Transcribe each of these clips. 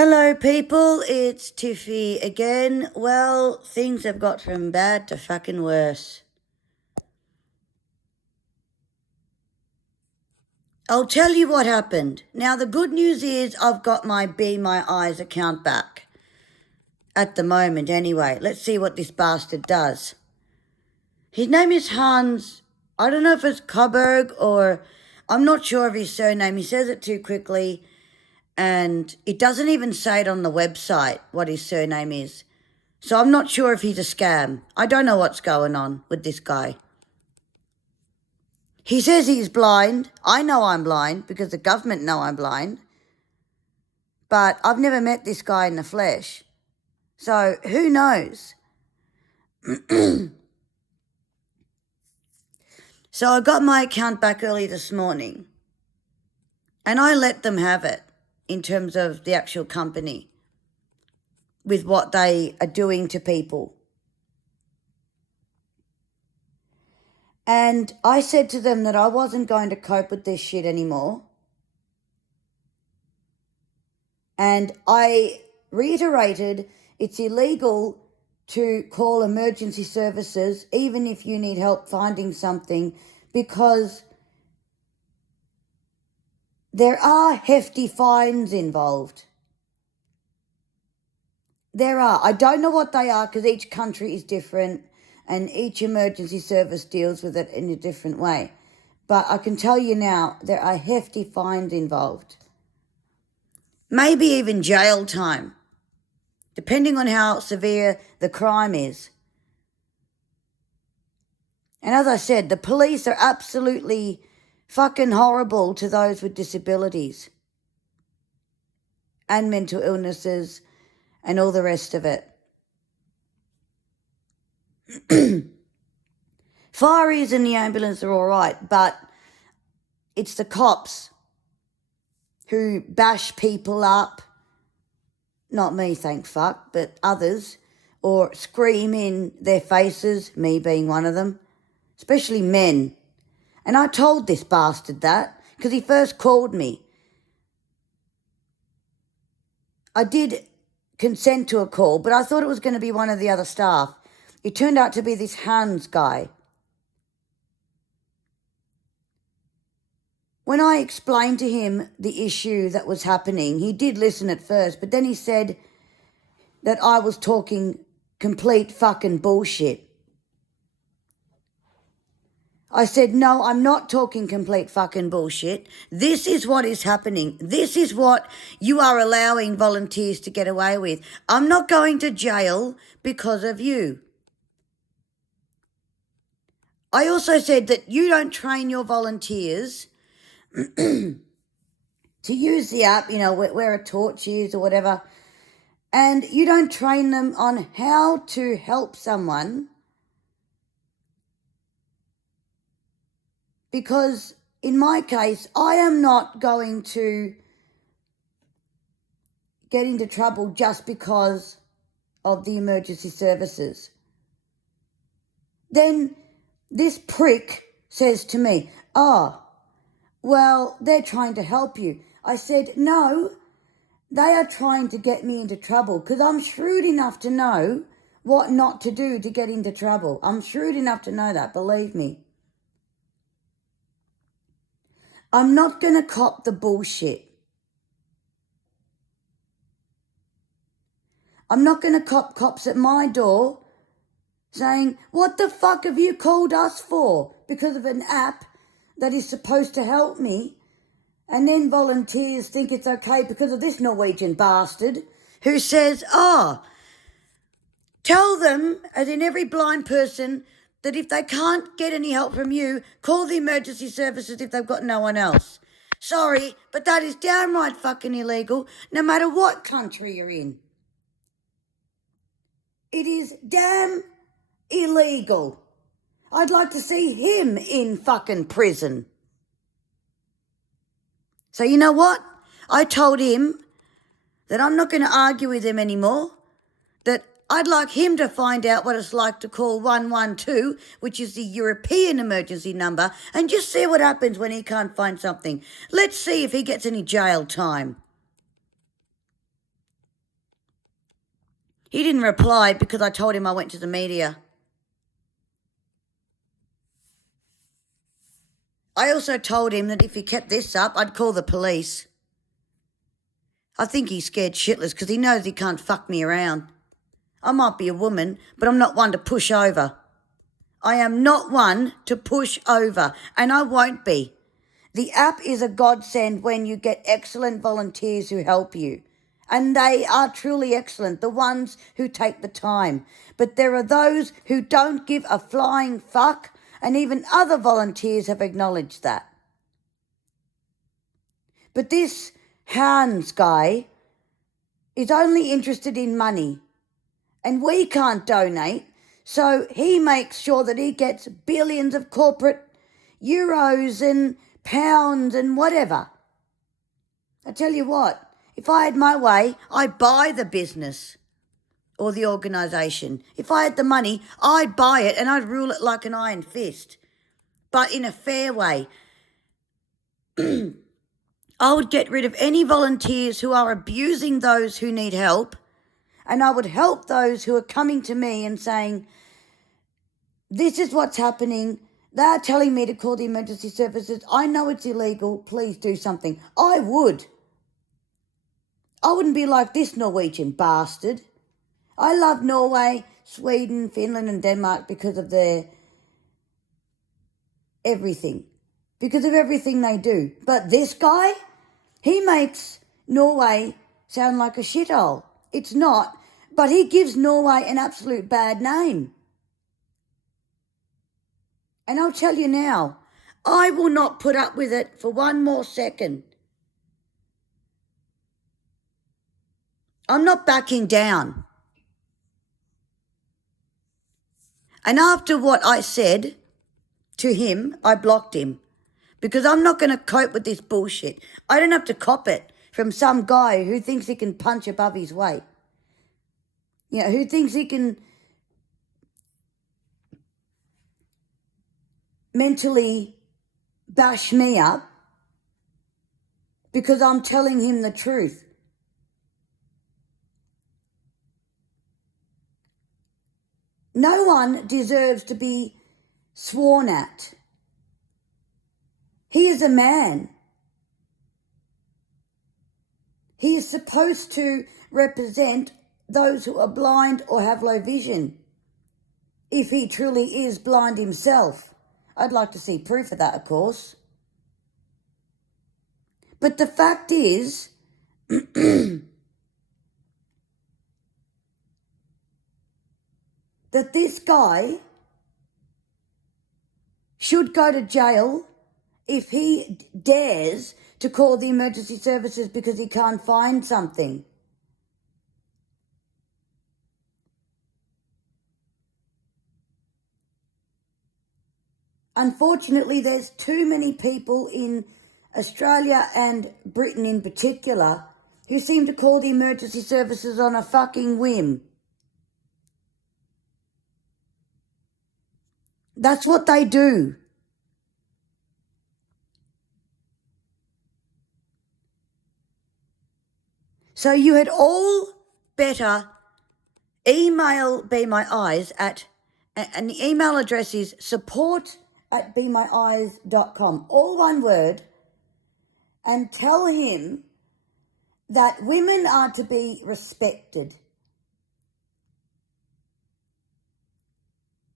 Hello, people. It's Tiffy again. Well, things have got from bad to fucking worse. I'll tell you what happened. Now, the good news is I've got my Be My Eyes account back. At the moment, anyway. Let's see what this bastard does. His name is Hans. I don't know if it's Coburg or... I'm not sure of his surname. He says it too quickly. And it doesn't even say it on the website what his surname is. So I'm not sure if he's a scam. I don't know what's going on with this guy. He says he's blind. I know I'm blind because the government know I'm blind. But I've never met this guy in the flesh. So who knows? So I got my account back early this morning. And I let them have it in terms of the actual company with what they are doing to people. And I said to them that I wasn't going to cope with this shit anymore. And I reiterated it's illegal to call emergency services even if you need help finding something, because there are hefty fines involved. There are. I don't know what they are because each country is different and each emergency service deals with it in a different way. But I can tell you now, there are hefty fines involved. Maybe even jail time, depending on how severe the crime is. And as I said, the police are absolutely fucking horrible to those with disabilities and mental illnesses and all the rest of it. Fireys and the ambulance are all right, but it's the cops who bash people up, not me, thank fuck, but others, or scream in their faces, me being one of them, especially men. And I told this bastard that because he first called me. I did consent to a call, but I thought it was going to be one of the other staff. It turned out to be this Hans guy. When I explained to him the issue that was happening, he did listen at first, but then he said that I was talking complete fucking bullshit. I said, no, I'm not talking complete fucking bullshit. This is what is happening. This is what you are allowing volunteers to get away with. I'm not going to jail because of you. I also said that you don't train your volunteers to use the app, where a torch is or whatever, and you don't train them on how to help someone, because in my case, I am not going to get into trouble just because of the emergency services. Then this prick says to me, well, they're trying to help you. I said, no, they are trying to get me into trouble because I'm shrewd enough to know what not to do to get into trouble. I'm shrewd enough to know that, believe me. I'm not going to cop the bullshit. I'm not going to cop cops at my door saying, what the fuck have you called us for? Because of an app that is supposed to help me. And then volunteers think it's okay because of this Norwegian bastard who says, tell them, as in every blind person, that if they can't get any help from you, call the emergency services if they've got no one else. Sorry, but that is downright fucking illegal, no matter what country you're in. It is damn illegal. I'd like to see him in fucking prison. So you know what? I told him that I'm not going to argue with him anymore, that I'd like him to find out what it's like to call 112, which is the European emergency number, and just see what happens when he can't find something. Let's see if he gets any jail time. He didn't reply because I told him I went to the media. I also told him that if he kept this up, I'd call the police. I think he's scared shitless because he knows he can't fuck me around. I might be a woman, but I'm not one to push over. I am not one to push over, and I won't be. The app is a godsend when you get excellent volunteers who help you. And they are truly excellent, the ones who take the time. But there are those who don't give a flying fuck, and even other volunteers have acknowledged that. But this Hans guy is only interested in money, and we can't donate, so he makes sure that he gets billions of corporate euros and pounds and whatever. I tell you what, if I had my way, I'd buy the business or the organisation. If I had the money, I'd buy it and I'd rule it like an iron fist, but in a fair way. I would get rid of any volunteers who are abusing those who need help, and I would help those who are coming to me and saying, this is what's happening. They're telling me to call the emergency services. I know it's illegal. Please do something. I would. I wouldn't be like this Norwegian bastard. I love Norway, Sweden, Finland and Denmark because of their everything. Because of everything they do. But this guy, he makes Norway sound like a shithole. It's not. But he gives Norway an absolute bad name. And I'll tell you now, I will not put up with it for one more second. I'm not backing down. And after what I said to him, I blocked him. Because I'm not going to cope with this bullshit. I don't have to cop it from some guy who thinks he can punch above his weight. You know, who thinks he can mentally bash me up because I'm telling him the truth. No one deserves to be sworn at. He is a man. He is supposed to represent those who are blind or have low vision. If he truly is blind himself. I'd like to see proof of that, of course. But the fact is, that this guy should go to jail if he dares to call the emergency services because he can't find something. Unfortunately, there's too many people in Australia and Britain in particular who seem to call the emergency services on a fucking whim. That's what they do. So you had all better email Be My Eyes at, and the email address is support@bemyeyes.com, all one word, and tell him that women are to be respected.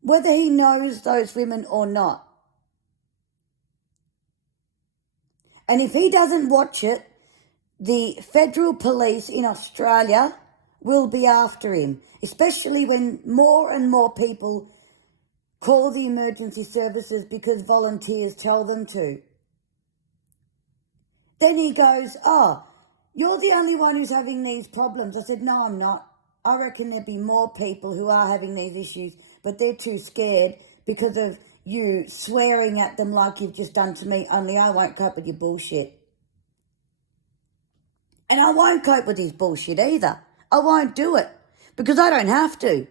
Whether he knows those women or not. And if he doesn't watch it, the federal police in Australia will be after him, especially when more and more people call the emergency services because volunteers tell them to. Then he goes, oh, you're the only one who's having these problems. I said, no, I'm not. I reckon there'd be more people who are having these issues, but they're too scared because of you swearing at them like you've just done to me, only I won't cope with your bullshit. And I won't cope with his bullshit either. I won't do it because I don't have to.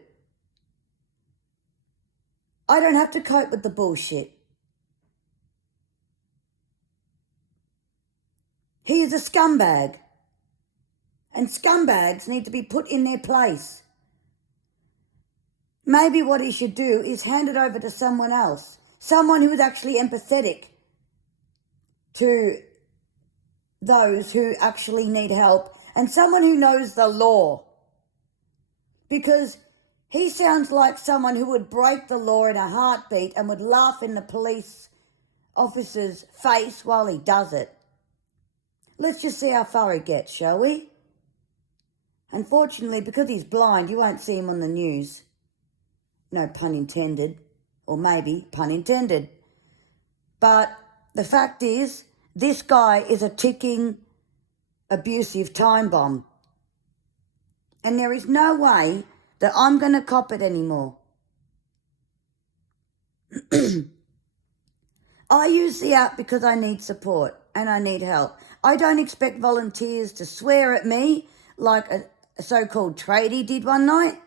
I don't have to cope with the bullshit. He is a scumbag. And scumbags need to be put in their place. Maybe what he should do is hand it over to someone else, someone who is actually empathetic to those who actually need help, and someone who knows the law. Because he sounds like someone who would break the law in a heartbeat and would laugh in the police officer's face while he does it. Let's just see how far he gets, shall we? Unfortunately, because he's blind, you won't see him on the news. No pun intended. Or maybe pun intended. But the fact is, this guy is a ticking, abusive time bomb. And there is no way that I'm going to cop it anymore. I use the app because I need support and I need help. I don't expect volunteers to swear at me like a so-called tradie did one night,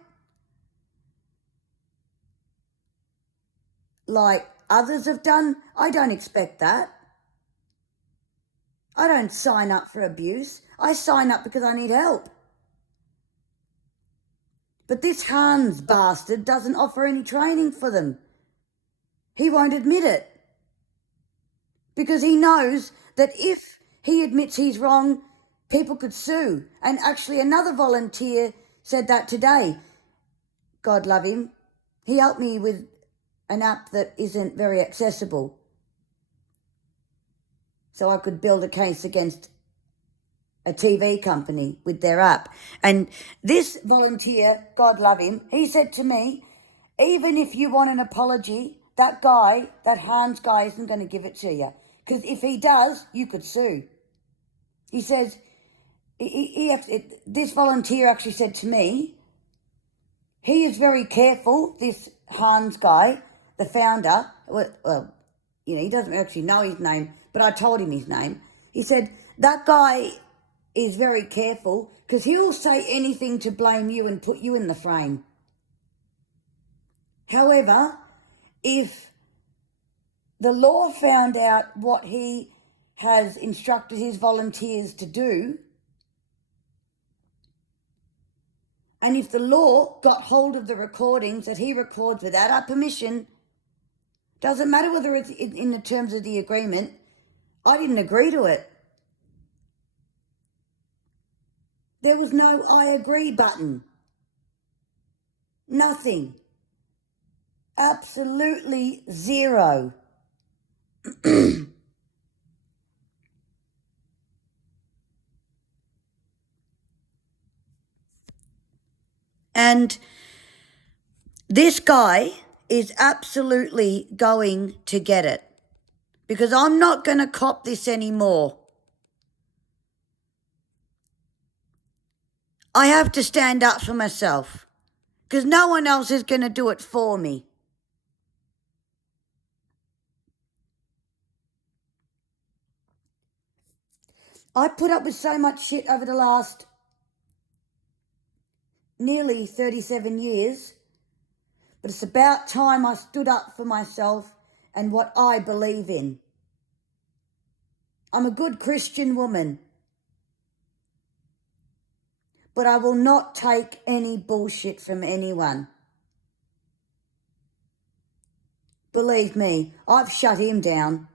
like others have done. I don't expect that. I don't sign up for abuse. I sign up because I need help. But this Hans bastard doesn't offer any training for them. He won't admit it. Because he knows that if he admits he's wrong, people could sue. And actually another volunteer said that today. God love him. He helped me with an app that isn't very accessible. So I could build a case against a TV company with their app. And this volunteer, God love him, he said to me, even if you want an apology, that guy, that Hans guy, isn't going to give it to you. Because if he does, you could sue. He says, this volunteer actually said to me, he is very careful, this Hans guy, the founder, well, he doesn't actually know his name, but I told him his name. He said, that guy is very careful because he'll say anything to blame you and put you in the frame. However, if the law found out what he has instructed his volunteers to do, and if the law got hold of the recordings that he records without our permission, doesn't matter whether it's in the terms of the agreement, I didn't agree to it. There was no I agree button. Nothing. Absolutely zero. And this guy is absolutely going to get it. Because I'm not going to cop this anymore. I have to stand up for myself. Because no one else is going to do it for me. I put up with so much shit over the last nearly 37 years. But it's about time I stood up for myself and what I believe in. I'm a good Christian woman. But I will not take any bullshit from anyone. Believe me, I've shut him down.